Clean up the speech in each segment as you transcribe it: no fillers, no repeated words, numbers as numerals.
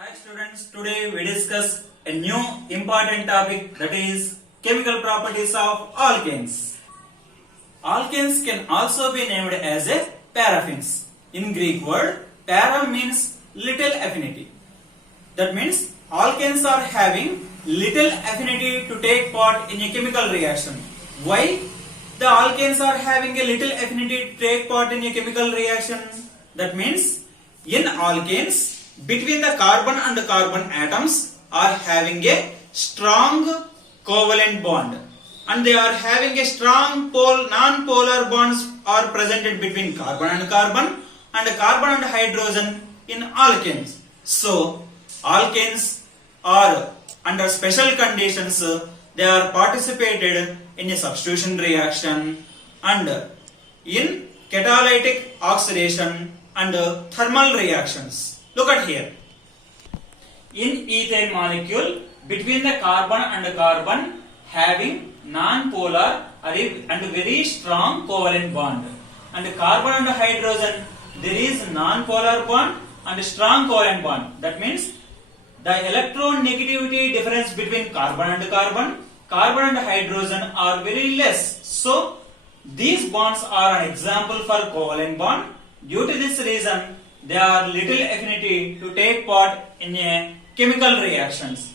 Hi students, today we discuss a new important topic, that is chemical properties of alkanes. Alkanes can also be named as a paraffins. In Greek word, para means little affinity. That means alkanes are having little affinity to take part in a chemical reaction. Why the alkanes are having a little affinity to take part in a chemical reaction? That means in alkanes, between the carbon and carbon atoms are having a strong covalent bond, and they are having a strong non-polar bonds are presented between carbon and carbon and hydrogen in alkanes. So alkanes are under special conditions, they are participated in a substitution reaction and in catalytic oxidation and thermal reactions. Look at here. In ethane molecule, between the carbon and carbon having non-polar and very strong covalent bond, and carbon and hydrogen there is non-polar bond and strong covalent bond. That means the electronegativity difference between carbon and carbon and hydrogen are very less. So these bonds are an example for covalent bond. Due to this reason, they are little affinity to take part in a chemical reactions.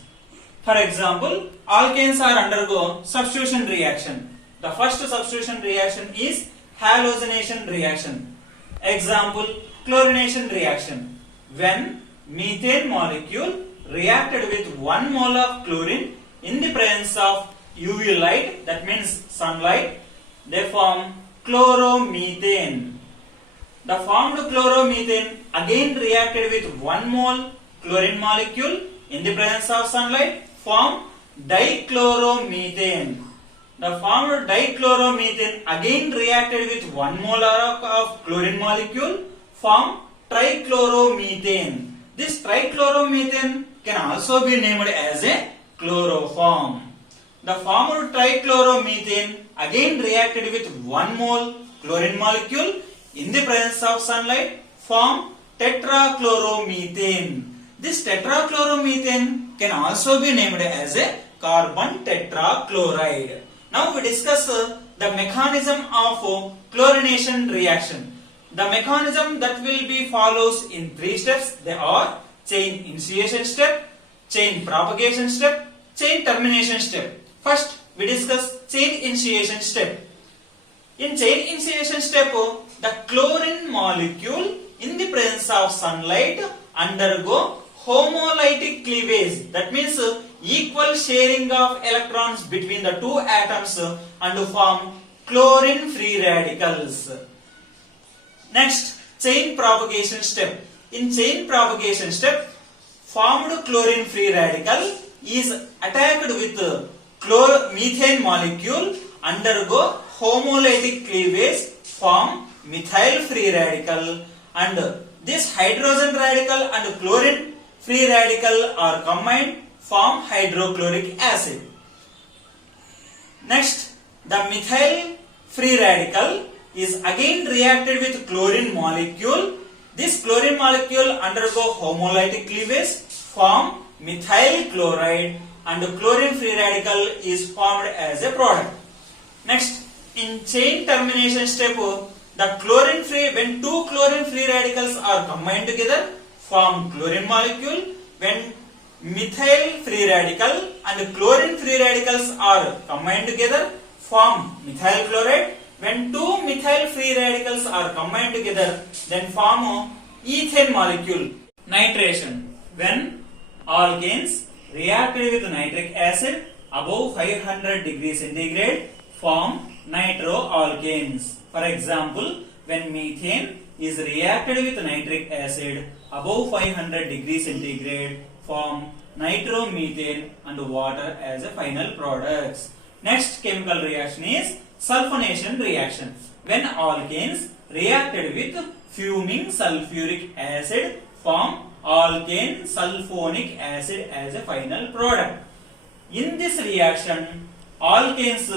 For example, alkanes are undergo substitution reaction. The first substitution reaction is halogenation reaction. Example, chlorination reaction. When methane molecule reacted with 1 mole of chlorine in the presence of UV light, that means sunlight, they form chloromethane. The formed chloromethane again reacted with 1 mole chlorine molecule in the presence of sunlight, form dichloromethane. The formed dichloromethane again reacted with 1 molar of chlorine molecule, form trichloromethane. This trichloromethane can also be named as a chloroform. The formed trichloromethane again reacted with 1 mole chlorine molecule in the presence of sunlight, form tetrachloromethane. This tetrachloromethane can also be named as a carbon tetrachloride. Now we discuss the mechanism of chlorination reaction. The mechanism that will be follows in 3 steps. They are chain initiation step, chain propagation step, chain termination step. First we discuss chain initiation step. In chain initiation step, the chlorine molecule in the presence of sunlight undergo homolytic cleavage. That means equal sharing of electrons between the 2 atoms and form chlorine free radicals. Next, chain propagation step. In chain propagation step, formed chlorine free radical is attacked with methane molecule, undergo homolytic cleavage, form methyl free radical, and this hydrogen radical and chlorine free radical are combined, form hydrochloric acid. Next, the methyl free radical is again reacted with chlorine molecule. This chlorine molecule undergo homolytic cleavage, form methyl chloride, and chlorine free radical is formed as a product. Next, in chain termination step, the chlorine free, when 2 chlorine free radicals are combined together, form chlorine molecule. When methyl free radical and chlorine free radicals are combined together, form methyl chloride. When 2 methyl free radicals are combined together, then form ethane molecule. Nitration. When alkanes reacted with nitric acid above 500 degrees centigrade, form nitroalkanes. For example, when methane is reacted with nitric acid above 500 degrees centigrade, form nitromethane and water as a final products. Next chemical reaction is sulfonation reaction. When alkanes reacted with fuming sulfuric acid, form alkane sulfonic acid as a final product. In this reaction, alkanes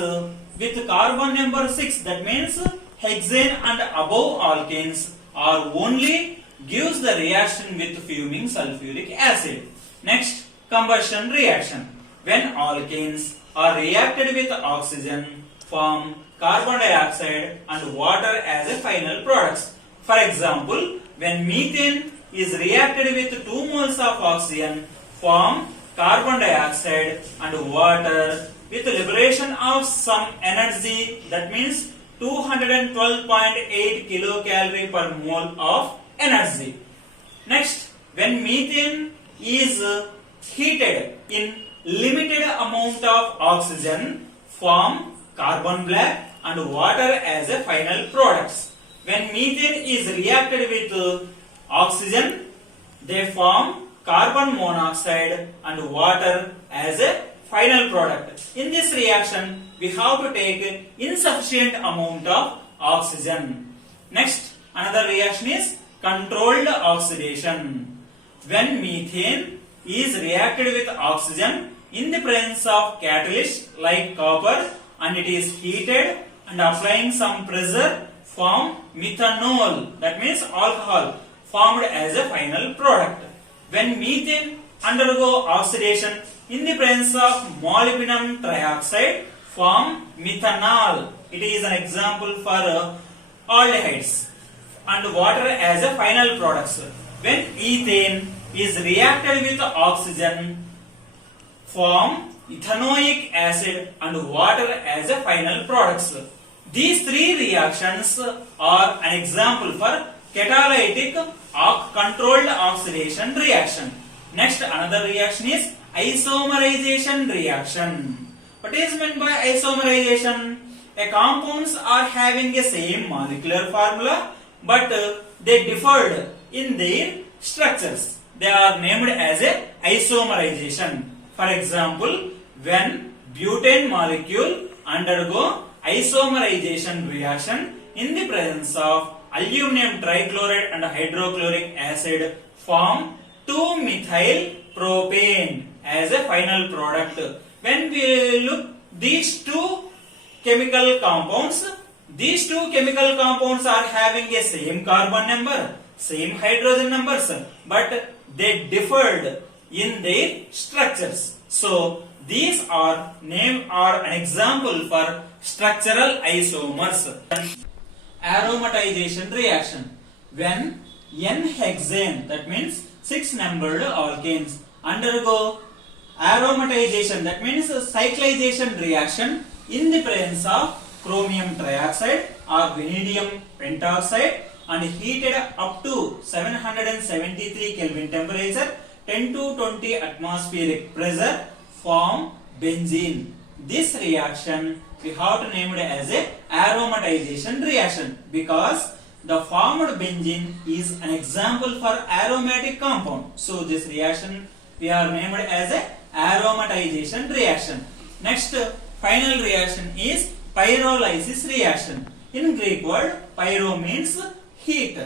with carbon number 6, that means hexane and above alkanes, are only gives the reaction with fuming sulfuric acid. Next, combustion reaction. When alkanes are reacted with oxygen, form carbon dioxide and water as a final products. For example, when methane is reacted with 2 moles of oxygen, form carbon dioxide and water with liberation of some energy, that means 212.8 kilocalorie per mole of energy. Next, when methane is heated in limited amount of oxygen, form carbon black and water as a final products. When methane is reacted with oxygen, they form carbon monoxide and water as a final product. In this reaction, we have to take insufficient amount of oxygen. Next, another reaction is controlled oxidation. When methane is reacted with oxygen in the presence of catalyst like copper and it is heated and applying some pressure, form methanol, that means alcohol, formed as a final product. When methane undergo oxidation in the presence of molybdenum trioxide, form methanol. It is an example for aldehydes and water as a final products. When ethane is reacted with oxygen, form ethanoic acid and water as a final products. These three reactions are an example for catalytic controlled oxidation reaction. Next, another reaction is isomerization reaction. What is meant by isomerization? A compounds are having a same molecular formula but they differed in their structures. They are named as a isomerization. For example, when butane molecule undergo isomerization reaction in the presence of aluminum trichloride and hydrochloric acid, form 2-methyl propane as a final product. When we look these two chemical compounds are having a same carbon number, same hydrogen numbers, but they differed in their structures. So these are an example for structural isomers. Aromatization reaction. When N-hexane, that means 6 numbered alkanes, undergo aromatization, that means cyclization reaction in the presence of chromium trioxide or vanadium pentoxide and heated up to 773 Kelvin temperature, 10 to 20 atmospheric pressure, form benzene. This reaction we have to name it as a aromatization reaction because the formed benzene is an example for aromatic compound. So this reaction we are named as a aromatization reaction. Next, final reaction is pyrolysis reaction. In Greek word, pyro means heat.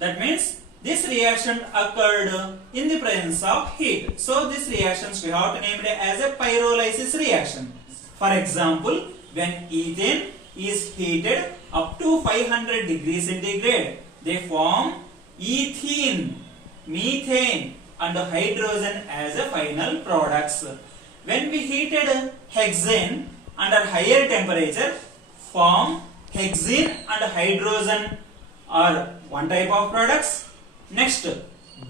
That means this reaction occurred in the presence of heat. So these reactions we have to name it as a pyrolysis reaction. For example, when ethane is heated up to 500 degrees centigrade, they form ethene, methane and hydrogen as a final products. When we heated hexane under higher temperature, form hexene and hydrogen are one type of products. Next,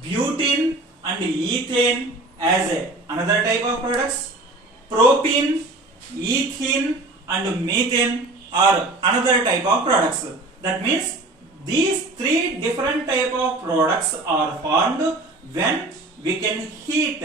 butene and ethane as another type of products. Propene, ethene and methane are another type of products. That means these three different type of products are formed when we can heat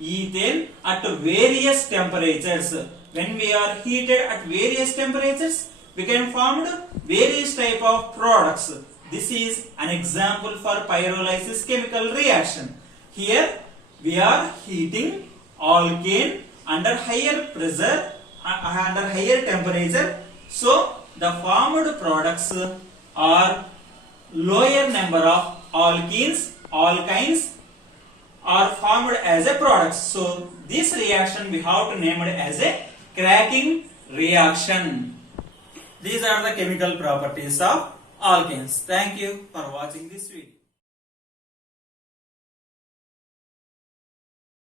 ethane at various temperatures. When we are heated at various temperatures, we can form various type of products. This is an example for pyrolysis chemical reaction. Here we are heating alkane under higher pressure, under higher temperature. So the formed products are lower number of alkynes are formed as a product. So this reaction we have to name it as a cracking reaction. These are the chemical properties of alkanes. Thank you for watching this video.